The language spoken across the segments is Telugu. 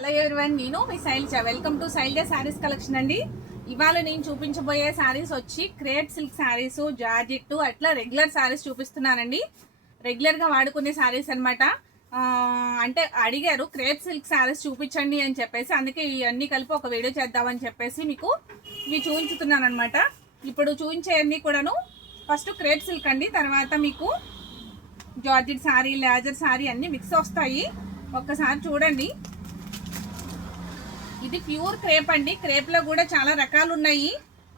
హలో ఎవరివన్, నేను మీ Shailaja. Welcome to Shailaja sarees collection అండి. ఇవాళ నేను చూపించబోయే శారీస్ వచ్చి క్రేప్ సిల్క్ శారీస్, జార్జెట్ అట్లా రెగ్యులర్ శారీస్ చూపిస్తున్నానండి. రెగ్యులర్గా వాడుకునే శారీస్ అనమాట. అంటే అడిగారు క్రేప్ సిల్క్ శారీస్ చూపించండి అని చెప్పేసి, అందుకే ఇవన్నీ కలిపి ఒక వీడియో చేద్దామని చెప్పేసి మీకు ఇవి చూపించుతున్నాను అనమాట. ఇప్పుడు చూపించేవన్నీ కూడాను ఫస్ట్ క్రేప్ సిల్క్ అండి, తర్వాత మీకు జార్జెట్ శారీ, లేజర్ శారీ అన్నీ మిక్స్ వస్తాయి. ఒక్కసారి చూడండి. ఇది ప్యూర్ క్రేప్ అండి. క్రేప్లో కూడా చాలా రకాలు ఉన్నాయి.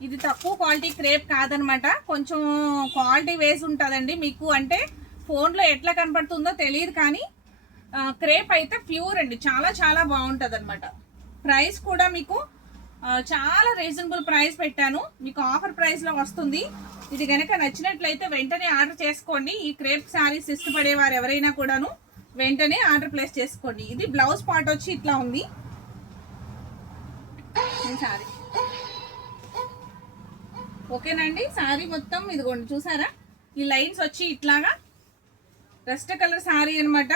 ఇది తక్కువ క్వాలిటీ క్రేప్ కాదనమాట, కొంచెం క్వాలిటీ వేసి ఉంటుందండి. మీకు అంటే ఫోన్లో ఎట్లా కనపడుతుందో తెలియదు, కానీ క్రేప్ అయితే ప్యూర్ అండి. చాలా చాలా బాగుంటుంది అనమాట. ప్రైస్ కూడా మీకు చాలా రీజనబుల్ ప్రైస్ పెట్టాను, మీకు ఆఫర్ ప్రైస్లో వస్తుంది. ఇది కనుక నచ్చినట్లయితే వెంటనే ఆర్డర్ చేసుకోండి. ఈ క్రేప్ శారీస్ ఇష్టపడేవారు ఎవరైనా కూడాను వెంటనే ఆర్డర్ ప్లేస్ చేసుకోండి. ఇది బ్లౌజ్ పార్ట్ వచ్చి ఇట్లా ఉంది శారీ. ఓకేనండి, శారీ మొత్తం ఇదిగోండి, చూసారా ఈ లైన్స్ వచ్చి ఇట్లాగా రస్ట్ కలర్ శారీ అనమాట.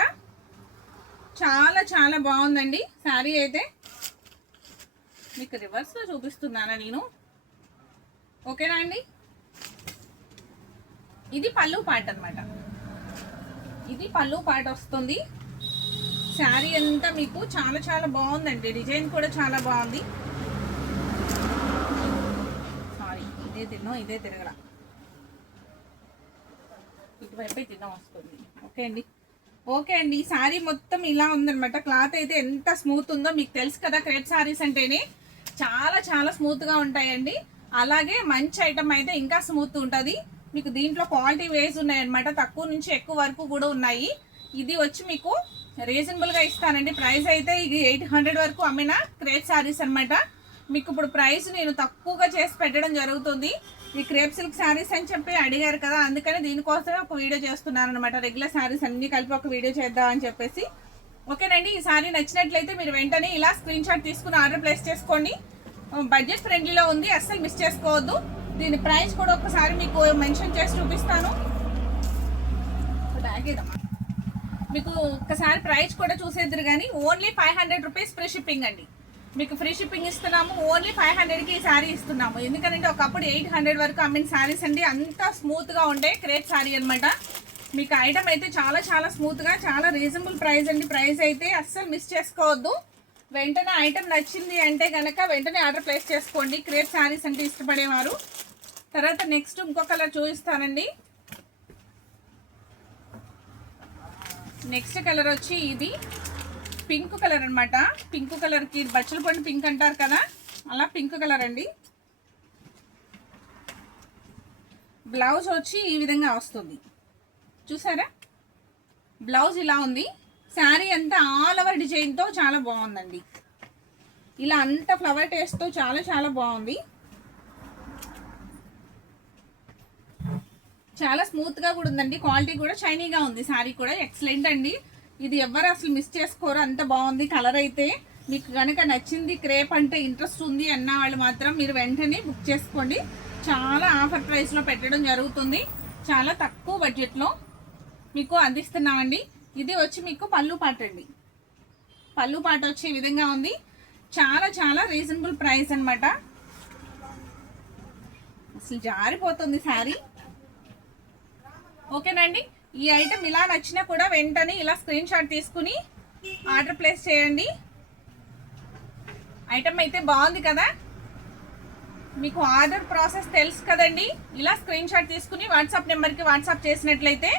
చాలా చాలా బాగుందండి శారీ అయితే. మీకు రివర్స్లో చూపిస్తున్నానా నేను? ఓకేనా అండి. ఇది పళ్ళు పార్ట్ అనమాట. ఇది పళ్ళు పార్ట్ వస్తుంది. శారీ అంతా మీకు చాలా చాలా బాగుందండి. డిజైన్ కూడా చాలా బాగుంది. సారీ, ఇదే తిరగల, ఇటువైపే తిన్నాం వస్తుంది. ఓకే అండి ఈ శారీ మొత్తం ఇలా ఉందనమాట. క్లాత్ అయితే ఎంత స్మూత్ ఉందో మీకు తెలుసు కదా. క్రేప్ శారీస్ అంటేనే చాలా చాలా స్మూత్గా ఉంటాయండి. అలాగే మంచి ఐటమ్ అయితే ఇంకా స్మూత్ ఉంటుంది. మీకు దీంట్లో క్వాలిటీ వేస్ ఉన్నాయన్నమాట. తక్కువ నుంచి ఎక్కువ వరకు కూడా ఉన్నాయి. ఇది వచ్చి మీకు రీజనబుల్గా ఇస్తానండి. ప్రైస్ అయితే ఇది 800 వరకు అమ్మిన క్రేప్ శారీస్ అనమాట. మీకు ఇప్పుడు ప్రైస్ నేను తక్కువగా చేసి పెట్టడం జరుగుతుంది. ఈ క్రేప్ సిల్క్ శారీస్ అని చెప్పి అడిగారు కదా, అందుకని దీనికోసమే ఒక వీడియో చేస్తున్నాను అనమాట. రెగ్యులర్ శారీస్ అన్ని కలిపి ఒక వీడియో చేద్దామని చెప్పేసి. ఓకేనండి, ఈ శారీ నచ్చినట్లయితే మీరు వెంటనే ఇలా స్క్రీన్ షాట్ తీసుకుని ఆర్డర్ ప్లేస్ చేసుకోండి. బడ్జెట్ ఫ్రెండ్లీలో ఉంది, అస్సలు మిస్ చేసుకోవద్దు. దీని ప్రైస్ కూడా ఒకసారి మీకు మెన్షన్ చేసి చూపిస్తాను. మీకు ఒక్కసారి ప్రైస్ కూడా చూసేద్దరు, కానీ ఓన్లీ 500 రూపీస్ ఫ్రీ షిప్పింగ్ అండి. మీకు ఫ్రీ షిప్పింగ్ ఇస్తున్నాము. ఓన్లీ 500కి ఈ శారీ ఇస్తున్నాము. ఎందుకంటే ఒకప్పుడు 800 వరకు అమ్మిన శారీస్ అండి. అంత స్మూత్గా ఉండే క్రేప్ శారీ అనమాట. మీకు ఐటమ్ అయితే చాలా చాలా స్మూత్గా, చాలా రీజనబుల్ ప్రైస్ అండి. ప్రైస్ అయితే అస్సలు మిస్ చేసుకోవద్దు. వెంటనే ఐటమ్ నచ్చింది అంటే కనుక వెంటనే ఆర్డర్ ప్లేస్ చేసుకోండి, క్రేప్ శారీస్ అంటే ఇష్టపడేవారు. తర్వాత నెక్స్ట్ ఇంకో కలర్ చూపిస్తానండి. నెక్స్ట్ కలర్ వచ్చి ఇది పింక్ కలర్ అనమాట. పింక్ కలర్కి బచ్చల పండు పింక్ అంటారు కదా, అలా పింక్ కలర్ అండి. బ్లౌజ్ వచ్చి ఈ విధంగా వస్తుంది, చూసారా. బ్లౌజ్ ఇలా ఉంది. శారీ అంతా ఆల్ ఓవర్ డిజైన్తో చాలా బాగుందండి. ఇలా అంతా ఫ్లవర్ టేస్ట్తో చాలా చాలా బాగుంది. చాలా స్మూత్గా కూడా ఉందండి. క్వాలిటీ కూడా షైనీగా ఉంది. శారీ కూడా ఎక్సలెంట్ అండి. ఇది ఎవరు అసలు మిస్ చేసుకోరు, అంత బాగుంది. కలర్ అయితే మీకు కనుక నచ్చింది, క్రేప్ అంటే ఇంట్రెస్ట్ ఉంది అన్న వాళ్ళు మాత్రం మీరు వెంటనే బుక్ చేసుకోండి. చాలా ఆఫర్ ప్రైస్లో పెట్టడం జరుగుతుంది. చాలా తక్కువ బడ్జెట్లో మీకు అందిస్తున్నామండి. ఇది వచ్చి మీకు పళ్ళు పాట అండి. పళ్ళు పాట వచ్చి ఈ విధంగా ఉంది. చాలా చాలా రీజనబుల్ ప్రైస్ అనమాట. అసలు జారిపోతుంది శారీ. ఓకేనండి, ఈ ఐటమ్ ఇలా నచ్చినా కూడా వెంటనే ఇలా స్క్రీన్ షాట్ తీసుకుని ఆర్డర్ ప్లేస్ చేయండి. ఐటమ్ అయితే బాగుంది కదా. మీకు ఆర్డర్ ప్రాసెస్ తెలుసు కదండి. ఇలా స్క్రీన్ షాట్ తీసుకుని వాట్సాప్ నెంబర్కి వాట్సాప్ చేసినట్లయితే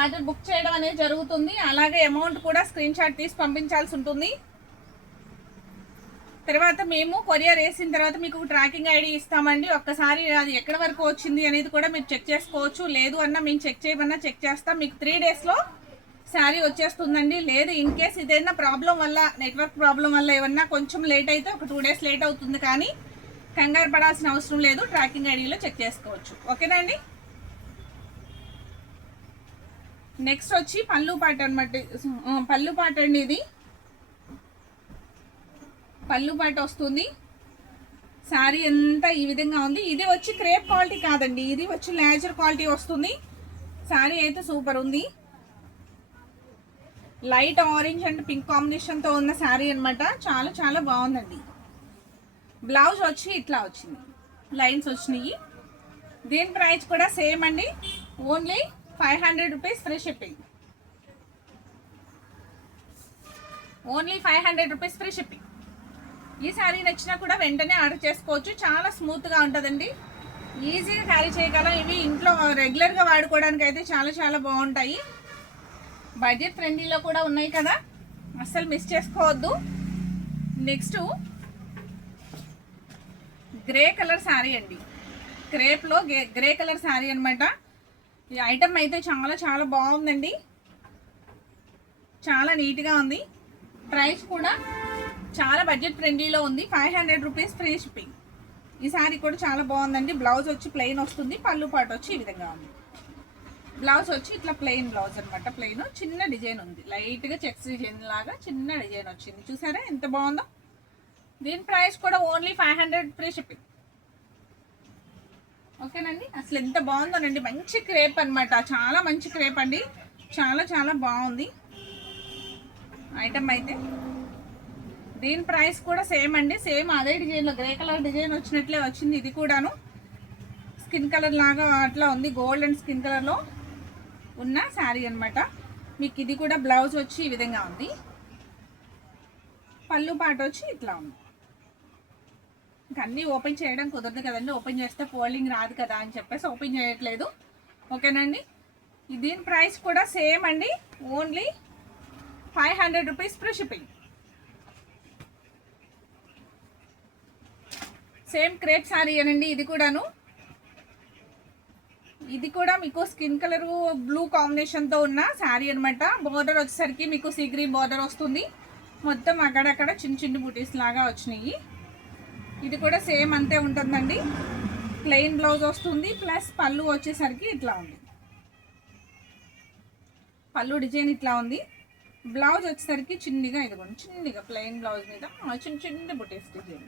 ఆర్డర్ బుక్ చేయడం అనేది జరుగుతుంది. అలాగే అమౌంట్ కూడా స్క్రీన్ షాట్ తీసి పంపించాల్సి ఉంటుంది. తర్వాత మేము కొరియర్ వేసిన తర్వాత మీకు ట్రాకింగ్ ఐడి ఇస్తామండి. ఒక్కసారి అది ఎక్కడి వరకు వచ్చింది అనేది కూడా మీరు చెక్ చేసుకోవచ్చు. లేదు అన్నా మేము చెక్ చేయమన్నా చెక్ చేస్తాం. మీకు 3 డేస్లో శారీ వచ్చేస్తుందండి. లేదు ఇన్ కేస్ ఇదేనా ప్రాబ్లం వల్ల, నెట్వర్క్ ప్రాబ్లం వల్ల ఏమన్నా కొంచెం లేట్ అయితే ఒక 2 డేస్ లేట్ అవుతుంది, కానీ కంగారు పడాల్సిన అవసరం లేదు. ట్రాకింగ్ ఐడిలో చెక్ చేసుకోవచ్చు. ఓకేనా అండి. నెక్స్ట్ వచ్చి పళ్ళు పాట అనమాట. పళ్ళు పాట అండి. ఇది పళ్ళు పాట వస్తుంది. శారీ అంతా ఈ విధంగా ఉంది. ఇది వచ్చి క్రేప్ క్వాలిటీ కాదండి, ఇది వచ్చి లేజర్ క్వాలిటీ వస్తుంది. శారీ అయితే సూపర్ ఉంది. లైట్ ఆరెంజ్ అండ్ పింక్ కాంబినేషన్తో ఉన్న శారీ అనమాట. చాలా చాలా బాగుందండి. బ్లౌజ్ వచ్చి ఇట్లా వచ్చింది, లైన్స్ వచ్చినాయి. దీని ప్రైస్ కూడా సేమ్ అండి, only 500 rupees free shipping. Only 500 rupees free shipping. ఈ శారీ నచ్చినా కూడా వెంటనే ఆర్డర్ చేసుకోవచ్చు. చాలా స్మూత్గా ఉంటుందండి, ఈజీగా క్యారీ చేయగలం. ఇవి ఇంట్లో రెగ్యులర్గా వాడుకోవడానికి అయితే చాలా చాలా బాగుంటాయి. బడ్జెట్ ఫ్రెండ్లీలో కూడా ఉన్నాయి కదా, అస్సలు మిస్ చేసుకోవద్దు. నెక్స్ట్ గ్రే కలర్ శారీ అండి, క్రేప్లో గ్రే కలర్ శారీ అనమాట. ఈ ఐటమ్ అయితే చాలా చాలా బాగుందండి, చాలా నీట్గా ఉంది. ప్రైస్ కూడా చాలా బడ్జెట్ ఫ్రెండ్లీలో ఉంది, 500 రూపీస్ ఫ్రీ షిప్పింగ్. ఈ శారీ కూడా చాలా బాగుందండి. బ్లౌజ్ వచ్చి ప్లెయిన్ వస్తుంది, పళ్ళు పాటు వచ్చి ఈ విధంగా ఉంది. బ్లౌజ్ వచ్చి ఇట్లా ప్లెయిన్ బ్లౌజ్ అనమాట, ప్లెయిన్ చిన్న డిజైన్ ఉంది, లైట్గా చెక్స్ డిజైన్ లాగా చిన్న డిజైన్ వచ్చింది. చూసారా ఎంత బాగుందో. దీని ప్రైస్ కూడా ఓన్లీ 500 ఫ్రీ షిప్పింగ్. ఓకేనండి, అసలు ఎంత బాగుందోనండి. మంచి క్రేప్ అనమాట, చాలా మంచి క్రేప్ అండి, చాలా చాలా బాగుంది ఐటమ్ అయితే. దీని ప్రైస్ కూడా సేమ్ అండి, సేమ్ అదే డిజైన్లో గ్రే కలర్ డిజైన్ వచ్చినట్లే వచ్చింది. ఇది కూడాను స్కిన్ కలర్ లాగా అట్లా ఉంది, గోల్డ్ అండ్ స్కిన్ కలర్లో ఉన్న శారీ అనమాట. మీకు ఇది కూడా బ్లౌజ్ వచ్చి ఈ విధంగా ఉంది, పళ్ళు పాట వచ్చి ఇట్లా ఉంది. ఇంకా అన్నీ ఓపెన్ చేయడం కుదరదు కదండి, ఓపెన్ చేస్తే ఫోల్డింగ్ రాదు కదా అని చెప్పేసి ఓపెన్ చేయట్లేదు. ఓకేనండి, దీని ప్రైస్ కూడా సేమ్ అండి, only 500 rupees free shipping. Same crepe sari అనండి ఇది కూడాను. ఇది కూడా మీకు స్కిన్ కలర్ బ్లూ కాంబినేషన్తో ఉన్న శారీ అనమాట. బోర్డర్ వచ్చేసరికి మీకు సీ గ్రీన్ బోర్డర్ వస్తుంది, మొత్తం అక్కడక్కడ చిన్న చిన్న బుటీస్ లాగా వచ్చినాయి. ఇది కూడా సేమ్ అంతే ఉంటుందండి, ప్లెయిన్ బ్లౌజ్ వస్తుంది, ప్లస్ పళ్ళు వచ్చేసరికి ఇట్లా ఉంది. పళ్ళు డిజైన్ ఇట్లా ఉంది, బ్లౌజ్ వచ్చేసరికి చిన్నగా ఇదిగోండి, చిన్నగా ప్లెయిన్ బ్లౌజ్ మీద చిన్న చిన్న బుటీస్ డిజైన్.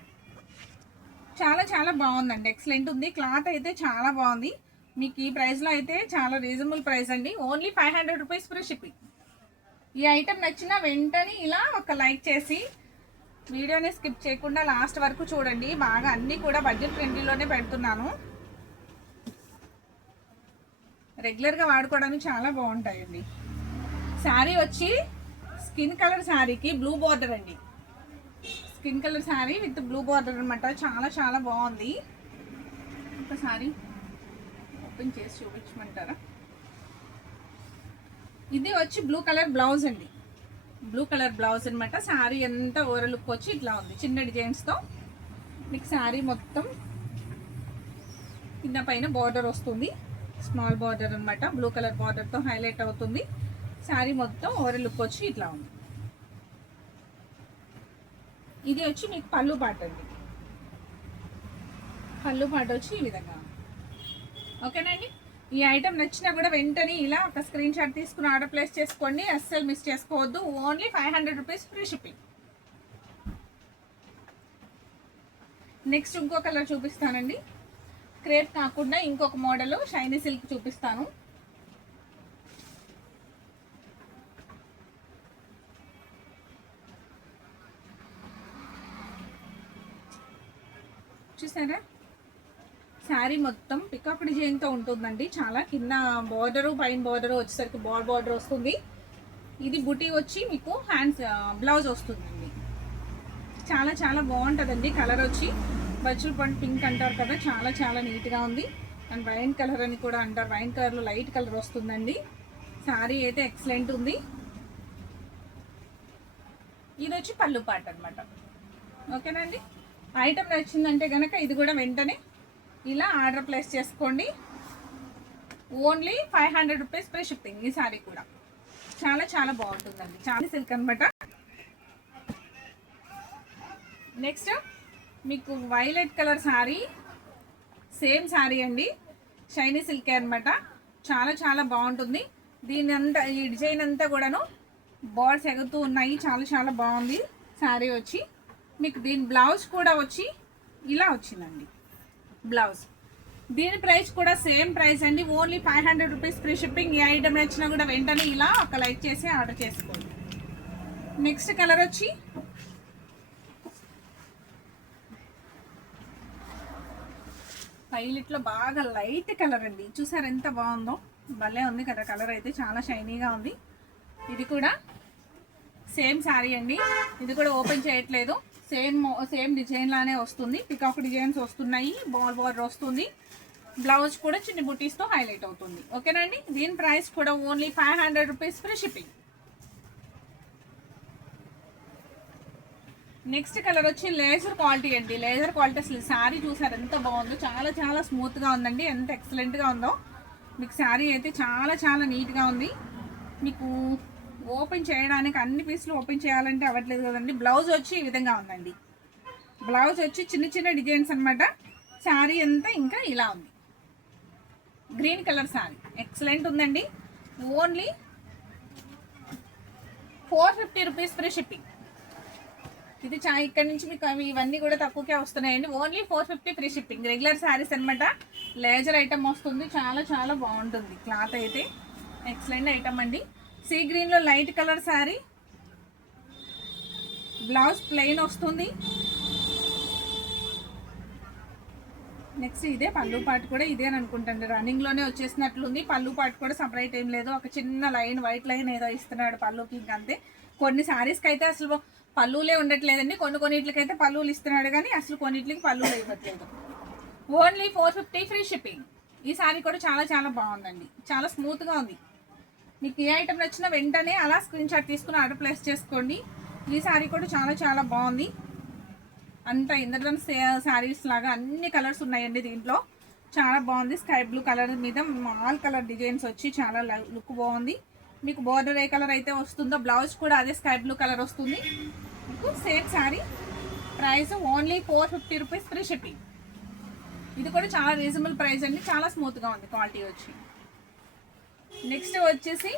చాలా చాలా బాగుందండి, ఎక్సలెంట్ ఉంది. క్లాత్ అయితే చాలా బాగుంది. మీకు ఈ ప్రైస్లో అయితే చాలా రీజనబుల్ ప్రైస్ అండి, ఓన్లీ 500 రూపీస్ ఫ్రీ షిప్పింగ్. ఈ ఐటెం నచ్చిన వెంటనే ఇలా ఒక లైక్ చేసి వీడియోని స్కిప్ చేయకుండా లాస్ట్ వరకు చూడండి. బాగా అన్నీ కూడా బడ్జెట్ ఫ్రెండ్లీలోనే పెడుతున్నాను, రెగ్యులర్గా వాడుకోవడానికి చాలా బాగుంటాయండి. శారీ వచ్చి స్కిన్ కలర్ శారీకి బ్లూ బార్డర్ అండి, skin colour sari with blue border అనమాట. చాలా చాలా బాగుంది. ఒకసారి ఓపెన్ చేసి చూపించమంటారా? ఇది వచ్చి బ్లూ కలర్ బ్లౌజ్ అండి, బ్లూ కలర్ బ్లౌజ్ అనమాట. శారీ ఎంత ఓవర్ లుక్ వచ్చి ఇట్లా ఉంది, చిన్న డిజైన్స్తో. మీకు శారీ మొత్తం కింద పైన బార్డర్ వస్తుంది, స్మాల్ బార్డర్ అనమాట, బ్లూ కలర్ బార్డర్తో హైలైట్ అవుతుంది. శారీ మొత్తం ఓవర్ లుక్ వచ్చి ఇట్లా ఉంది. ఇది వచ్చి మీకు పళ్ళు పాట అండి, పళ్ళు పాట వచ్చి ఈ విధంగా. ఓకేనండి, ఈ ఐటమ్ నచ్చినా కూడా వెంటనే ఇలా ఒక స్క్రీన్ షాట్ తీసుకుని ఆర్డర్ ప్లేస్ చేసుకోండి, అస్సలు మిస్ చేసుకోవద్దు. Only 500 rupees free shipping. Next ఇంకో కలర్ చూపిస్తానండి, క్రేప్ కాకుండా ఇంకొక మోడల్ షైనీ సిల్క్ చూపిస్తాను. చూసారా, శారీ మొత్తం పికాక్ డిజైన్తో ఉంటుందండి. చాలా కింద బార్డరు పైన బార్డరు వచ్చేసరికి బార్డర్ వస్తుంది. ఇది బుటీ వచ్చి మీకు హ్యాండ్స్ బ్లౌజ్ వస్తుందండి. చాలా చాలా బాగుంటుందండి. కలర్ వచ్చి బచ్చుల పండు పింక్ అంటారు కదా, చాలా చాలా నీట్గా ఉంది. అండ్ వైన్ కలర్ అని కూడా అంటారు, వైన్ కలర్లో లైట్ కలర్ వస్తుందండి. శారీ అయితే ఎక్సలెంట్ ఉంది. ఇది వచ్చి పళ్ళు పాట అనమాట. ఓకేనండి, ఐటమ్ నచ్చిందంటే కనుక ఇది కూడా వెంటనే ఇలా ఆర్డర్ ప్లేస్ చేసుకోండి. Only 500 rupees free shipping. ఈ శారీ కూడా చాలా చాలా బాగుంటుందండి, చాలా సిల్క్ అనమాట. నెక్స్ట్ మీకు violet colour sari, same sari అండి, షైనీ సిల్క్ అనమాట. చాలా చాలా బాగుంటుంది. దీని అంతా ఈ డిజైన్ అంతా కూడాను బార్డర్స్ ఎగుతూ ఉన్నాయి, చాలా చాలా బాగుంది శారీ వచ్చి. మీకు దీని బ్లౌజ్ కూడా వచ్చి ఇలా వచ్చిందండి బ్లౌజ్. దీని ప్రైస్ కూడా సేమ్ ప్రైస్ అండి, ఓన్లీ 500 రూపీస్ ఫ్రీ షిప్పింగ్. ఈ ఐటమ్ నచ్చినా కూడా వెంటనే ఇలా ఒక లైక్ చేసి ఆర్డర్ చేసుకోండి. నెక్స్ట్ కలర్ వచ్చి పైలెట్లో బాగా లైట్ కలర్ అండి. చూసారు ఎంత బాగుందో, భలే ఉంది కదా కలర్ అయితే, చాలా షైనీగా ఉంది. ఇది కూడా సేమ్ శారీ అండి. ఇది కూడా ఓపెన్ చేయట్లేదు, సేమ్ డిజైన్ లానే వస్తుంది. పికాక్ డిజైన్స్ వస్తున్నాయి, బార్డర్ వస్తుంది. బ్లౌజ్ కూడా చిన్న బుటీస్తో హైలైట్ అవుతుంది. ఓకేనండి. దీని ప్రైస్ కూడా only 500 rupees free shipping. Next colour వచ్చి లేజర్ క్వాలిటీ అండి. లేజర్ క్వాలిటీ అసలు శారీ చూసారు ఎంత బాగుందో, చాలా చాలా స్మూత్గా ఉందండి. ఎంత ఎక్సలెంట్గా ఉందో. మీకు శారీ అయితే చాలా చాలా నీట్గా ఉంది. మీకు ఓపెన్ చేయడానికి అన్ని పీసులు ఓపెన్ చేయాలంటే అవ్వట్లేదు కదండి. బ్లౌజ్ వచ్చి ఈ విధంగా ఉందండి. బ్లౌజ్ వచ్చి చిన్న చిన్న డిజైన్స్ అనమాట. శారీ అంతా ఇంకా ఇలా ఉంది. గ్రీన్ కలర్ శారీ ఎక్సలెంట్ ఉందండి. Only 450 rupees free shipping. ఇది ఇక్కడ నుంచి మీకు ఇవన్నీ కూడా తక్కువకే వస్తున్నాయండి. Only 450 free shipping. Regular saris అనమాట. లేజర్ ఐటమ్ వస్తుంది, చాలా చాలా బాగుంటుంది. క్లాత్ అయితే ఎక్సలెంట్ ఐటమ్ అండి. సీ గ్రీన్లో light colour sari. Blouse plain వస్తుంది. నెక్స్ట్ ఇదే పళ్ళు పాటు కూడా ఇదే అని అనుకుంటాను, రన్నింగ్లోనే వచ్చేసినట్లుంది. పళ్ళు పాటు కూడా సపరేట్ ఏం లేదు, ఒక చిన్న లైన్ వైట్ లైన్ ఏదో ఇస్తున్నాడు పళ్ళుకి, ఇంకంతే. కొన్ని శారీస్కి అయితే అసలు పళ్ళులే ఉండట్లేదండి. కొన్నిట్లకైతే పళ్ళులు ఇస్తున్నాడు, కానీ అసలు కొన్నిట్లకి పళ్ళులు ఇవ్వట్లేదు. Only 450 free shipping. ఈ శారీ కూడా చాలా చాలా బాగుందండి, చాలా స్మూత్గా ఉంది. మీకు ఏ ఐటమ్ నచ్చినా వెంటనే అలా స్క్రీన్ షాట్ తీసుకుని ఆర్డర్ ప్లేస్ చేసుకోండి. ఈ శారీ కూడా చాలా చాలా బాగుంది. అంత ఇంద్రధనుస్ శారీస్ లాగా అన్ని కలర్స్ ఉన్నాయండి దీంట్లో. చాలా బాగుంది. స్కై బ్లూ కలర్ మీద మాల్ కలర్ డిజైన్స్ వచ్చి చాలా లుక్ బాగుంది. మీకు బోర్డర్ ఏ కలర్ అయితే వస్తుందో బ్లౌజ్ కూడా అదే స్కై బ్లూ కలర్ వస్తుంది. మీకు same sari price only 450 rupees free shipping. ఇది కూడా చాలా రీజనబుల్ ప్రైస్ అండి, చాలా స్మూత్గా ఉంది క్వాలిటీ వచ్చి. నెక్స్ట్ వచ్చేసి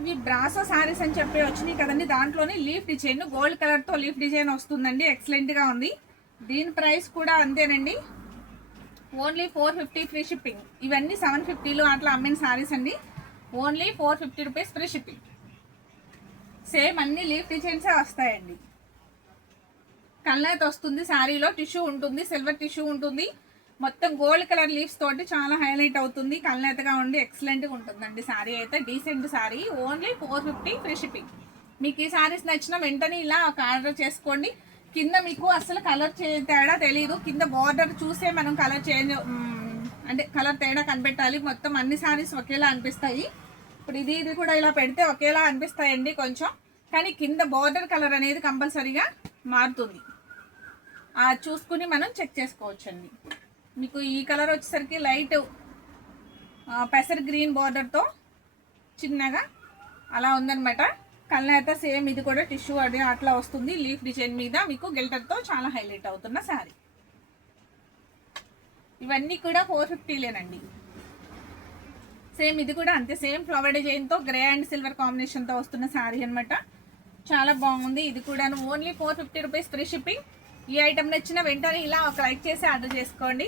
ఇవి బ్రాసో శారీస్ అని చెప్పి వచ్చినాయి కదండి. దాంట్లోనే లీఫ్ డిజైన్, గోల్డ్ కలర్తో లీఫ్ డిజైన్ వస్తుందండి. ఎక్సలెంట్గా ఉంది. దీని ప్రైస్ కూడా అంతేనండి, ఓన్లీ 450 ఫ్రీ షిప్పింగ్. ఇవన్నీ 750లో అట్లా అమ్మిన శారీస్ అండి. Only 450 rupees free shipping. Same అన్ని లీఫ్ డిజైన్సే వస్తాయండి. కల్నేత వస్తుంది శారీలో, టిష్యూ ఉంటుంది, సిల్వర్ టిష్యూ ఉంటుంది. మొత్తం గోల్డ్ కలర్ లీవ్స్ తోటి చాలా హైలైట్ అవుతుంది. కల్నేతగా ఉండి ఎక్సలెంట్గా ఉంటుందండి శారీ అయితే. Decent sari. Only 450 free shipping. మీకు ఈ శారీస్ నచ్చిన వెంటనే ఇలా ఒక ఆర్డర్ చేసుకోండి. కింద మీకు అసలు కలర్ తేడా తెలియదు. కింద బార్డర్ చూసే మనం కలర్ చేంజ్ అంటే కలర్ తేడా కనిపెట్టాలి. మొత్తం అన్ని శారీస్ ఒకేలా అనిపిస్తాయి. ఇప్పుడు ఇది కూడా ఇలా పెడితే ఒకేలా అనిపిస్తాయండి కొంచెం, కానీ కింద బార్డర్ కలర్ అనేది కంపల్సరీగా మారుతుంది. చూసుకుని మనం చెక్ చేసుకోవచ్చండి. మీకు ఈ కలర్ వచ్చేసరికి లైట్ పెసర్ గ్రీన్ బార్డర్తో చిన్నగా అలా ఉందన్నమాట. కల్నేత సేమ్ ఇది కూడా టిష్యూ అది అట్లా వస్తుంది. లీఫ్ డిజైన్ మీద మీకు గిల్టర్తో చాలా హైలైట్ అవుతున్న శారీ. ఇవన్నీ కూడా 450లేనండి. సేమ్ ఇది కూడా అంతే, సేమ్ ఫ్లవర్ డిజైన్తో గ్రే అండ్ సిల్వర్ కాంబినేషన్తో వస్తున్న శారీ అనమాట. చాలా బాగుంది. ఇది కూడా ఓన్లీ 450 రూపీస్ ఫ్రీ షిప్పింగ్. ఈ ఐటమ్ నచ్చిన వెంటనే ఇలా ఒక లైక్ చేసి ఆర్డర్ చేసుకోండి,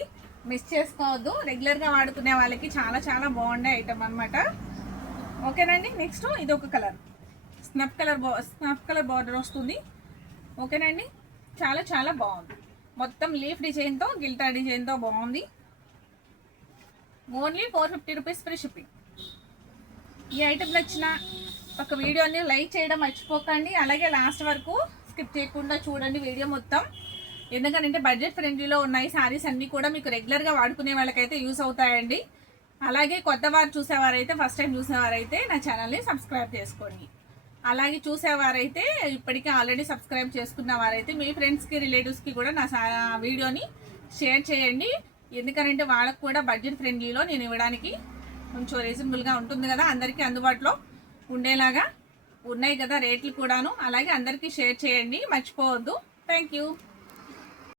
మిస్ చేసుకోవద్దు. రెగ్యులర్గా వాడుకునే వాళ్ళకి చాలా చాలా బాగుండే ఐటమ్ అనమాట. ఓకేనండి. నెక్స్ట్ ఇది ఒక కలర్ స్నఫ్ కలర్ బార్డర్ వస్తుంది. ఓకేనండి. చాలా చాలా బాగుంది. మొత్తం లీఫ్ డిజైన్తో గిల్టర్ డిజైన్తో బాగుంది. Only 450 rupees free shipping. ఈ ఐటమ్ నచ్చిన ఒక వీడియోని లైక్ చేయడం మర్చిపోకండి. అలాగే లాస్ట్ వరకు స్కిప్ చేయకుండా చూడండి వీడియో మొత్తం. ఎందుకంటే బడ్జెట్ ఫ్రెండ్లీలో ఉన్నాయి శారీస్ అన్నీ కూడా. మీకు రెగ్యులర్గా వాడుకునే వాళ్ళకైతే యూస్ అవుతాయండి. అలాగే కొత్త వారు చూసేవారైతే, ఫస్ట్ టైం చూసేవారైతే నా ఛానల్ని సబ్స్క్రైబ్ చేసుకోండి. అలాగే చూసేవారైతే ఇప్పటికే ఆల్రెడీ సబ్స్క్రైబ్ చేసుకున్న వారైతే మీ ఫ్రెండ్స్కి రిలేటివ్స్కి కూడా నా వీడియోని షేర్ చేయండి. ఎందుకంటే వాళ్ళకు కూడా బడ్జెట్ ఫ్రెండ్లీలో నేను ఇవ్వడానికి కొంచెం రీజనబుల్గా ఉంటుంది కదా, అందరికీ అందుబాటులో ఉండేలాగా ఉన్నాయి కదా రేట్లు కూడాను. అలాగే అందరికీ షేర్ చేయండి, మర్చిపోవద్దు. Thank you.